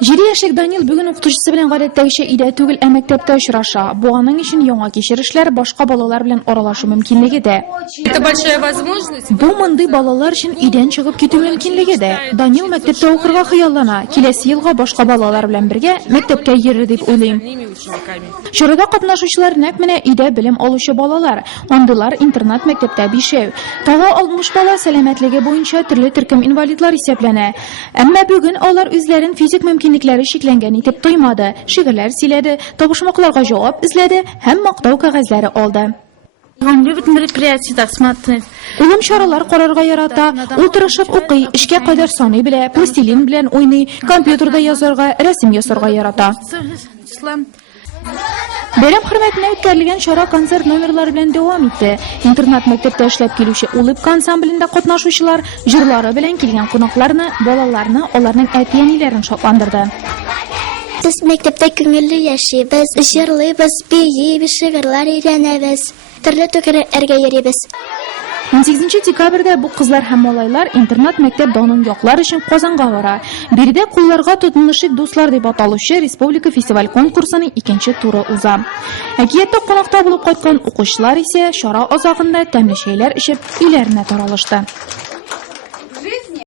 7 yaşlık Daniel bugün o'qituvchisi bilan odatdagicha uyda tugul maktabda uchrasha. Bu aning uchun yangi kechirishlar boshqa bolalar bilan aralashu mumkinligida. Это большая возможность. Bu bunday bolalar uchun uydan chiqib ketish mumkinligida. Daniel maktabda o'qirga xayollana, kelasi yilga boshqa bolalar bilan birga maktabga yuradi deb o'ylayman. Chorada qatnashuvchilar naq mana uyda bilim oluvchi bolalar, ondilar internat maktabda beshev. Tava 60 bola salomatligi bo'yicha turli turkum invalidlar hisoblana. Ammo bugun ular o'zlarining fizik mumkinliklari cheklangan etib to'ymadi. Shivirlar siladi, topishmoqlarga javob izladi, ham maqtov qog'ozlari oldi. Он любит мероприятия смотреть. Ulim choralar qarorga yarata, o'tirishib o'qiy, ishga qadar soni bilan, plastilin bilan o'ynay, kompyuterda yozarga, rasm yasarga yarata. Bayram hurmatini o'tkazilgan chora konsert nomerlari bilan davom etdi. Internat maktabda ishlab keluvchi Ulib ansamblida qatnashuvchilar jurlari bilan kelgan qo'noqlarni, bolalarni, ularning aytganlarini shodlantirdi. Biz maktabda ko'ngilli yashaymiz, ishlaymiz, beyib, shivirlar o'rganamiz. Turli to'garaklarga yuramiz. 18 dekabrda bu qizlar ham molaylar internat maktab donungoqlar uchun Qozonga bora. Birda qullarga tutunishi do'stlar deb ataluvchi Respublika festival konkursining ikkinchi turi o'za. Akiyatda qo'noqda bo'lib qaytgan o'quvchilar esa chora ozog'inda tamlashaylar ishib, uylarına taralishdi.